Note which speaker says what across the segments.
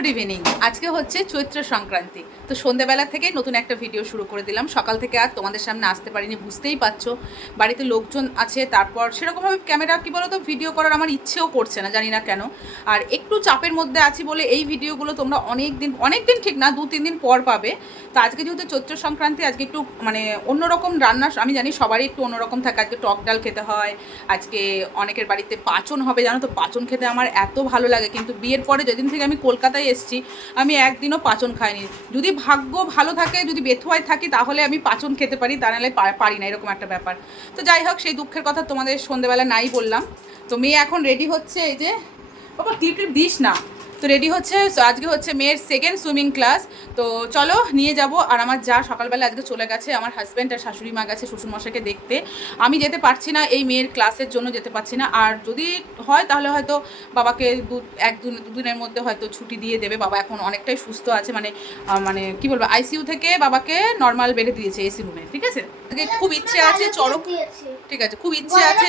Speaker 1: Good evening. আজকে হচ্ছে চৈত্র সংক্রান্তি। তো সন্ধ্যেবেলা থেকে নতুন একটা ভিডিও শুরু করে দিলাম। সকাল থেকে আর তোমাদের সামনে আসতে পারিনি, বুঝতেই পারছ। বাড়িতে লোকজন আছে, তারপর সেরকমভাবে ক্যামেরা কী বলো তো ভিডিও করার আমার ইচ্ছেও করছে না, জানি না কেন। আর একটু চাপের মধ্যে আছি বলে এই ভিডিওগুলো তোমরা অনেক দিন অনেক দিন ঠিক না, দু, তিন দিন পর পাবে। তো আজকে যেহেতু চৈত্র সংক্রান্তি, আজকে একটু মানে অন্যরকম রান্না, আমি জানি সবারই একটু অন্যরকম থাকে। আজকে টক ডাল খেতে হয়, আজকে অনেকের বাড়িতে পাচন হবে, জানো তো, পাচন খেতে আমার এত ভালো লাগে। কিন্তু বিয়ের পরে যেদিন থেকে আমি কলকাতায় এসেছি, আমি একদিনও পাচন খাইনি। যদি ভাগ্য ভালো থাকে, যদি বেথুয়ায় থাকি তাহলে আমি পাচন খেতে পারি তা নাহলে পারি না, এরকম একটা ব্যাপার। তো যাই হোক, সেই দুঃখের কথা তোমাদের সন্ধেবেলা নাই বললাম। তো মেয়ে এখন রেডি হচ্ছে, এই যে, বাবা ক্লিপ ক্লিপ দিস না। তো রেডি হচ্ছে আজকে হচ্ছে মেয়ের সেকেন্ড সুইমিং ক্লাস তো চলো নিয়ে যাব আর আমার যা সকালবেলা আজকে চলে গেছে আমার হাজব্যান্ড আর শাশুড়ি মা গেছে শ্বশুরমশাকে দেখতে। আমি যেতে পারছি না এই মেয়ের ক্লাসের জন্য যেতে পারছি না আর যদি হয় তাহলে হয়তো বাবাকে দু এক দু- দুদিনের মধ্যে হয়তো ছুটি দিয়ে দেবে। বাবা এখন অনেকটাই সুস্থ আছে মানে মানে কি বলব আইসিইউ থেকে বাবাকে নর্মাল বেডে দিয়েছে এসি রুমে ঠিক আছে? খুব ইচ্ছে আছে চড়ক ঠিক আছে খুব ইচ্ছে আছে।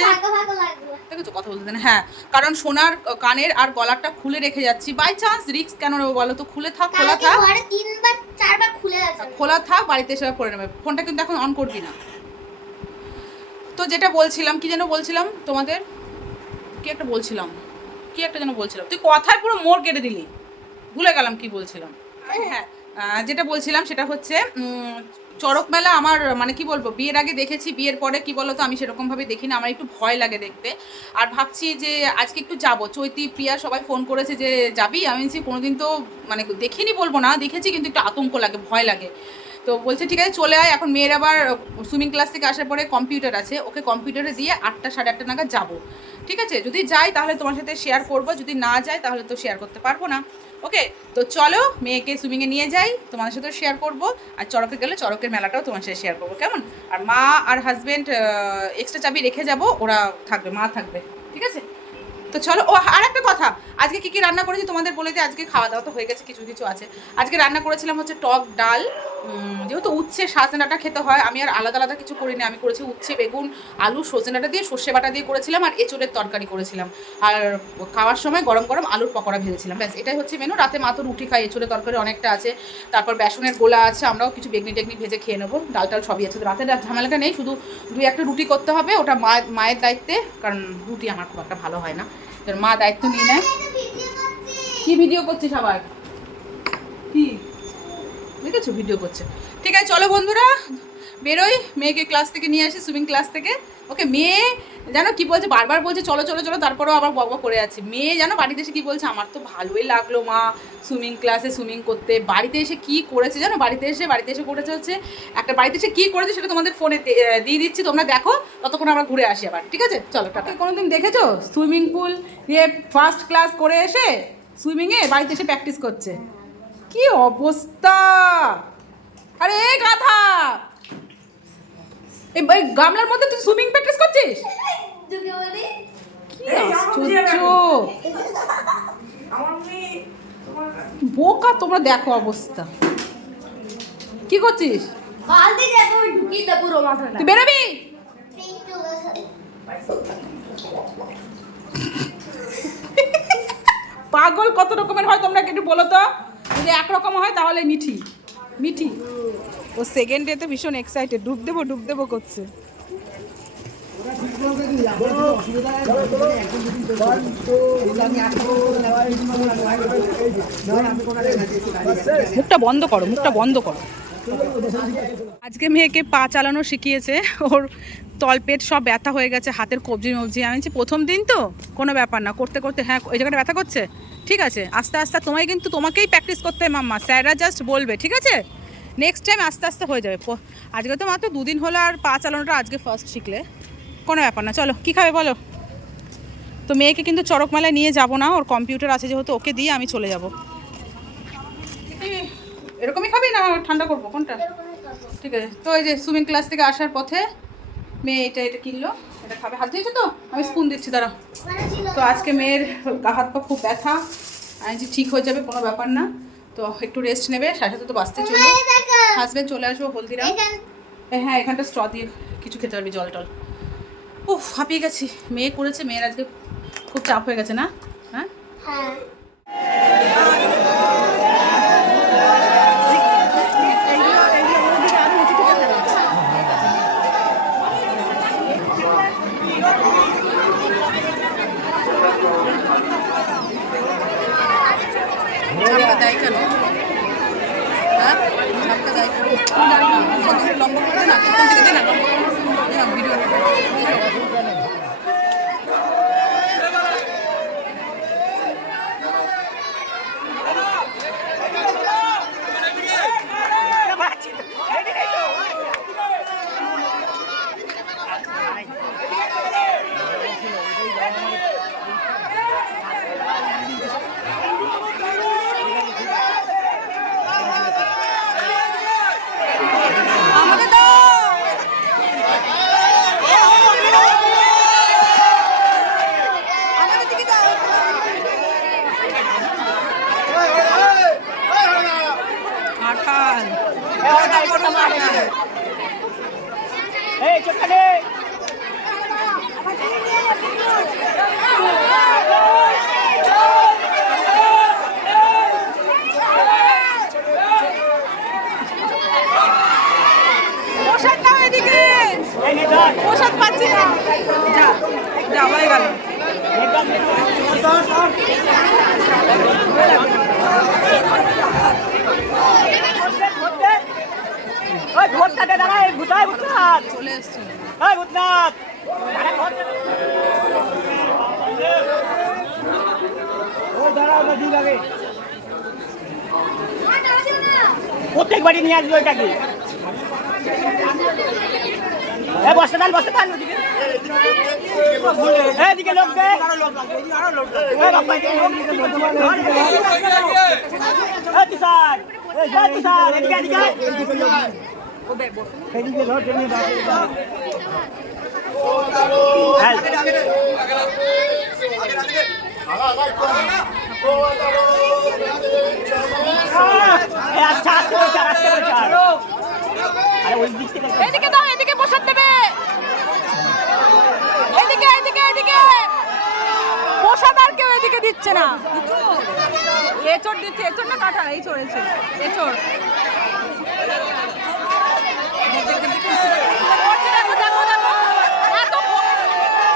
Speaker 1: দেখো তো কথা বলতে দেন। হ্যাঁ কারণ সোনার কানের আর গলারটা খুলে রেখে যাচ্ছি। বাই চান্স রিক্স কেন নেব বলো তো? খুলে থাক খোলা থাক।
Speaker 2: তিনবার চারবার খুলে
Speaker 1: খোলা থাক বাড়িতে এসে করে নেবে। ফোনটা কিন্তু এখন অন করবি না। তো যেটা বলছিলাম কি যেন বলছিলাম তোমাদের? কি একটা বলছিলাম? কি একটা যেন বলছিলাম? তুই কথায় পুরো মোড় কেটে দিলি। ভুলে গেলাম কি বলছিলাম। হ্যাঁ। যেটা বলছিলাম সেটা হচ্ছে চড়ক মেলা আমার মানে কি বলব, বিয়ের আগে দেখেছি, বিয়ের পরে কি বলতো, আমি সেরকমভাবে দেখি না আমার একটু ভয় লাগে দেখতে। আর ভাবছি যে আজকে একটু যাব। চৈতি, প্রিয়া সবাই ফোন করেছে যে, যাবি? আমি বলছি, কোনোদিন তো মানে দেখিনি বলব না, দেখেছি, কিন্তু একটু আতঙ্ক লাগে, ভয় লাগে। তো বলছে, ঠিক আছে, চলে আয়। এখন মেয়ের আবার সুইমিং ক্লাস থেকে আসার পরে কম্পিউটার আছে। ওকে কম্পিউটারে দিয়ে আটটা সাড়ে আটটা নাগাদ যাব। ঠিক আছে? যদি যাই, তাহলে তোমার সাথে শেয়ার করব। যদি না যাই, তাহলে তো শেয়ার করতে পারব না। ওকে তো চলো মেয়েকে সুইমিংয়ে নিয়ে যাই, তোমাদের সাথে শেয়ার করব, আর চড়কে গেলে চড়কের মেলাটাও তোমার সাথে শেয়ার করব, কেমন? আর মা আর হাজব্যান্ড এক্সট্রা চাবি রেখে যাব, ওরা থাকবে, মা থাকবে, ঠিক আছে? তো চলো, ও, আর একটা কথা, আজকে কী কী রান্না করেছি তোমাদের বলে দিই আজকে খাওয়া দাওয়া তো হয়ে গেছে, কিছু কিছু আছে। আজকে রান্না করেছিলাম হচ্ছে টক ডাল যেহেতু উচ্ছে সাজনাটা খেতে হয়, আমি আর আলাদা আলাদা কিছু করিনি। আমি করেছি উচ্ছে, বেগুন, আলু সজনাটা দিয়ে, সর্ষে বাটা দিয়ে করেছিলাম আর এঁচড়ের তরকারি করেছিলাম। আর খাওয়ার সময় গরম গরম আলুর পকোড়া ভেজেছিলাম। ব্যাস, এটাই হচ্ছে মেনু রাতে মা তো রুটি খাই এঁচড়ের তরকারি অনেকটা আছে। তারপর বেসনের গোলা আছে, আমরাও কিছু বেগনি টেগনি ভেজে খেয়ে নেব। ডাল টাল সবই আছে। তো রাতের ঝামেলাটা নেই, শুধু দুই একটা রুটি করতে হবে, ওটা মা, মায়ের দায়িত্বে, কারণ রুটি আমার খুব একটা ভালো হয় না। তোর মা দায়িত্ব নিয়ে নেয়। কি ভিডিও করছিস আবার? কি? দেখেছ? ভিডিও করছে। ঠিক আছে, চলো বন্ধুরা, বেরোই, মেয়েকে ক্লাস থেকে নিয়ে আসি সুইমিং ক্লাস থেকে। ওকে, মেয়ে জানো কি বলছে, বারবার বলছে, চলো চলো চলো, তারপরেও আবার বকবক করে আছে মেয়ে জানো বাড়িতে এসে কী বলছে, আমার তো ভালোই লাগল মা সুইমিং ক্লাসে সুইমিং করতে। বাড়িতে এসে কি করেছে জানো? বাড়িতে এসে বাড়িতে এসে করেছে হচ্ছে, একটা বাড়িতে এসে কী করেছে সেটা তোমাদের ফোনে দিয়ে দিচ্ছি, তোমরা দেখো, ততক্ষণ আমরা ঘুরে আসি আবার। ঠিক আছে? চলো, টাটা। কোনোদিন দেখেছ? সুইমিং পুল দিয়ে ফার্স্ট ক্লাস করে এসে সুইমিংয়ে বাড়িতে এসে প্র্যাকটিস করছে। কি অবস্থা? আরে এই গাধা! এই গামলার মধ্যে তুই সুইমিং প্র্যাকটিস করছিস? কি আশ্চর্য! বোকা তোমরা দেখো অবস্থা। কি করছিস? তুই বেরোবি? পাগল কত রকমের হয় তোমরা একটু বলো তো। যদি একরকম হয় তাহলে মিঠি। মিঠি। ও সেকেন্ড ডেতে ভীষণ এক্সাইটেড ডুব দেবো ডুব দেবো করছে। মুখটা বন্ধ করো মুখটা বন্ধ করো আজকে মেয়েকে পা চালানো শিখিয়েছে। ওর তলপেট সব ব্যথা হয়ে গেছে, হাতের কবজি মবজি। আমি প্রথম দিন তো? কোনো ব্যাপার না, করতে করতে হ্যাঁ ওই জায়গাটা ব্যথা করছে? ঠিক আছে, আস্তে আস্তে তোমায় কিন্তু তোমাকেই প্র্যাকটিস করতে হয় মাম্মা। স্যাররা জাস্ট বলবে, ঠিক আছে? নেক্সট টাইম আস্তে আস্তে হয়ে যাবে। আজকে তো মাত্র দুদিন হলো আর পা চালানোটা আজকে ফার্স্ট শিখলে। কোনো ব্যাপার না, চলো, কী খাবে বলো? তো মেয়েকে কিন্তু চড়ক মেলায় নিয়ে যাব না, ওর কম্পিউটার আছে যেহেতু, ওকে দিয়ে আমি চলে যাব। এরকমই খাবি না ঠান্ডা করব? কোনটা? ঠিক আছে। তো এই যে সুইমিং ক্লাস থেকে আসার পথে মেয়ে এটা এটা কিনলো এটা খাবে। হাত দিয়েছ তো? আমি স্পুন দিচ্ছি দাঁড়া। তো আজকে মেয়ের গা হাত পা খুব ব্যথা। আমি যে ঠিক হয়ে যাবে কোনো ব্যাপার না। তো একটু রেস্ট নেবে সাথে সাথে তো বাঁচতে চলো হাজব্যান্ড চলে আসব হলদিরাম। হ্যাঁ এখানটা স্ট্র দিয়ে কিছু খেতে পারবি জল টল। উফ হাঁপিয়ে গেছি। মেয়ে করেছে মেয়ের আজকে খুব চাপ হয়ে গেছে না? হ্যাঁ।
Speaker 3: আগে প্রত্যেক বাড়ি নিয়ে আসবে ওইটাকে। এ বসতে দান বসতে ওদিকে। এদিকে লোক তুষার। তুষার এদিকে এদিকে। এদিকে দাও এ
Speaker 1: এদিকে প্রসাদ দেবে। এদিকে এদিকে এদিকে। প্রসাদ আর কেউ এদিকে দিচ্ছে না। এচোর দিচ্ছে এচোর না কাঁঠাল? এই চোর এচোর এচোর দেখো, দেখো, দেখো। এত প-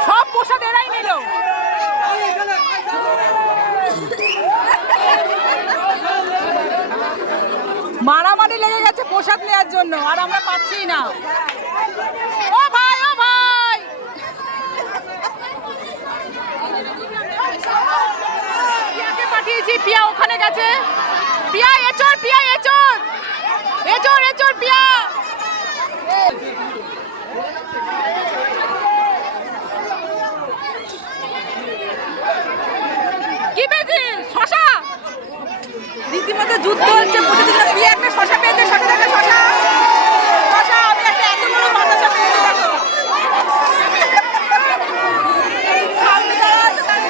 Speaker 1: সব প্রসাদ এরাই নিল। মারামারি লেগে গেছে প্রসাদ নেওয়ার জন্য, আর আমরা পাচ্ছি না। ও ভাই ও ভাই! পিয়াকে পাঠিয়েছি, পিয়া ওখানে গেছে। পিয়া এচোর পিয়া এচোর এচোর এচোর পিয়া! কি শশা? রীতিমতো যুদ্ধ হচ্ছে প্রতিদিন একটা শশা পেয়েছে শশা একটা আমি একটা এত বড় বাতাসা পেয়েছি দেখো সামনে যারা আছে তারা-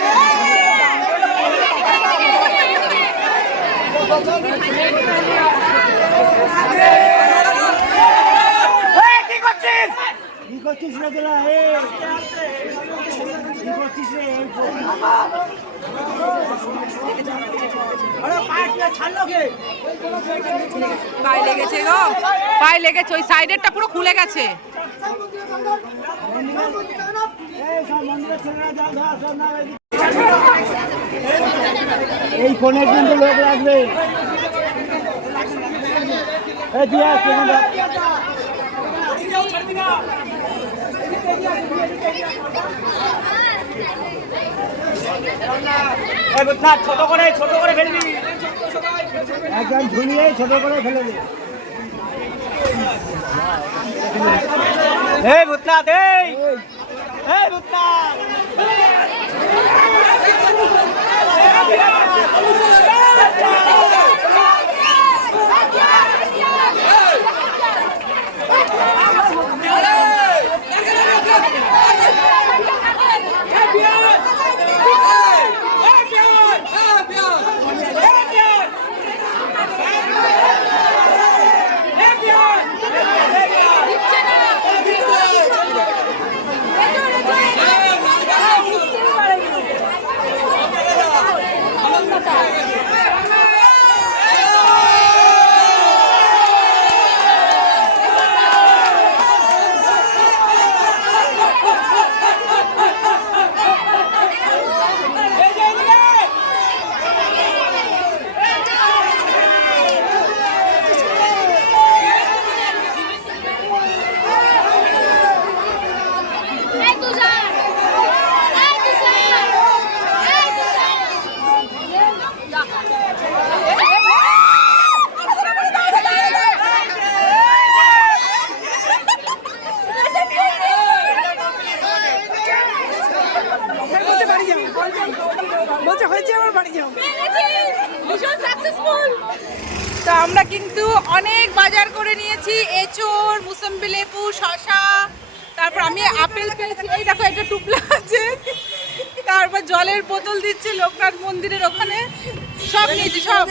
Speaker 3: এই, কি করছিস কি করছিস রে তোরা এই। কি করছিস রে আরে পাটা ছাড়লো কে
Speaker 1: পায়ে লেগেছে গো পায়ে লেগেছে ওই সাইডেরটা পুরো খুলে গেছে।
Speaker 3: এই ফোনের কিন্তু লোক লাগবে। ছোট করে ছোট করে ফেলবি। একদম ঝুলিয়ে ছোট করে ফেলে দিই এই ভূতনাথ এই এই ভূতনাথ
Speaker 1: দিচ্ছে না। এচোর, এচোর, এচোর।
Speaker 4: যাও বলছে হয়েছে আমার বাড়ি যাও
Speaker 1: ভীষণ সাকসেসফুল তো আমরা কিন্তু অনেক বাজার করে নিয়েছি এঁচড় মুসম্বি লেবু শশা তারপর আমি আপেল পেয়েছি এই দেখো একটা টুপলা আছে। তারপর জলের বোতল দিচ্ছে লোকনাথ মন্দিরের ওখানে। সব নিয়েছি সব।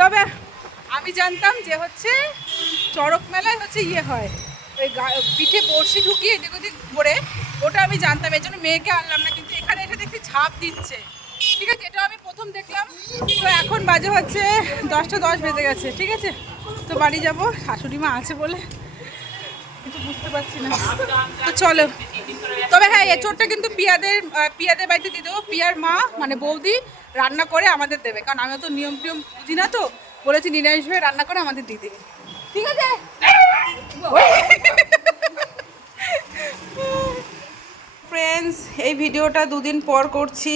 Speaker 1: তবে আমি জানতাম যে হচ্ছে চড়ক মেলায় হচ্ছে ইয়ে হয়। ওই পিঠে বড়শি ঢুকিয়ে এদিক ওদিক করে ওটা আমি জানতাম এই জন্য মেয়েকে আনলাম না কিন্তু এখানে এটা দেখছি ঝাঁপ দিচ্ছে। ঠিক আছে এটা আমি প্রথম দেখলাম। তো এখন বাজে হচ্ছে দশটা দশ বেজে গেছে, ঠিক আছে? তো বাড়ি যাব, শাশুড়ি মা আছে বলে। বুঝতে পারছি না। তো চলো। তবে হ্যাঁ এচোরটা কিন্তু পিয়াদের পিয়াদের বাড়িতে দিয়ে দেবো। পিয়ার মা মানে বৌদি, রান্না করে আমাদের দেবে। কারণ আমি তো নিয়ম টিয়ম বুঝি না তো। বলেছি নিরামিষভাবে রান্না করে আমাদের দিয়ে দেবে। ঠিক আছে? ফ্রেন্ডস এই ভিডিওটা দুদিন পর করছি।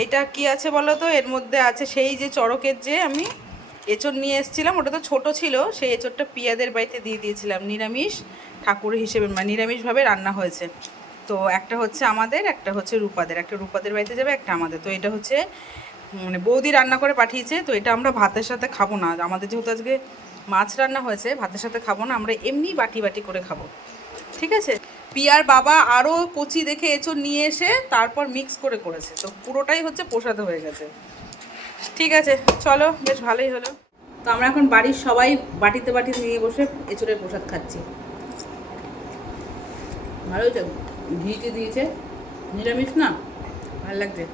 Speaker 1: এইটা কি আছে বলো তো? এর মধ্যে আছে সেই যে চড়কের যে আমি এঁচড় নিয়ে এসেছিলাম, ওটা তো ছোট ছিল, সেই এঁচড়টা পিয়াদের বাড়িতে দিয়ে দিয়েছিলাম, নিরামিষ ঠাকুর হিসেবে মানে নিরামিষভাবে রান্না হয়েছে। তো একটা হচ্ছে আমাদের, একটা হচ্ছে রূপাদের, একটা রূপাদের বাড়িতে যাবে, একটা আমাদের। তো এটা হচ্ছে মানে বৌদি রান্না করে পাঠিয়েছে, তো এটা আমরা ভাতের সাথে খাব না। আমাদের যেহেতু আজকে মাছ রান্না হয়েছে, ভাতের সাথে খাব না, আমরা এমনি বাটি বাটি করে খাব। ঠিক আছে? পিয়ার বাবা আরও কচি দেখে এঁচড় নিয়ে এসে তারপর মিক্স করে করেছে। তো পুরোটাই হচ্ছে প্রসাদ হয়ে গেছে। ঠিক আছে, চলো, বেশ ভালোই হলো। তো আমরা এখন বাড়ির সবাই বাটিতে বাটি নিয়ে বসে এঁচড়ের প্রসাদ খাচ্ছি। ভালো হয়েছে? ঘিটি দিয়েছে, নিরামিষ না? ভালো লাগছে?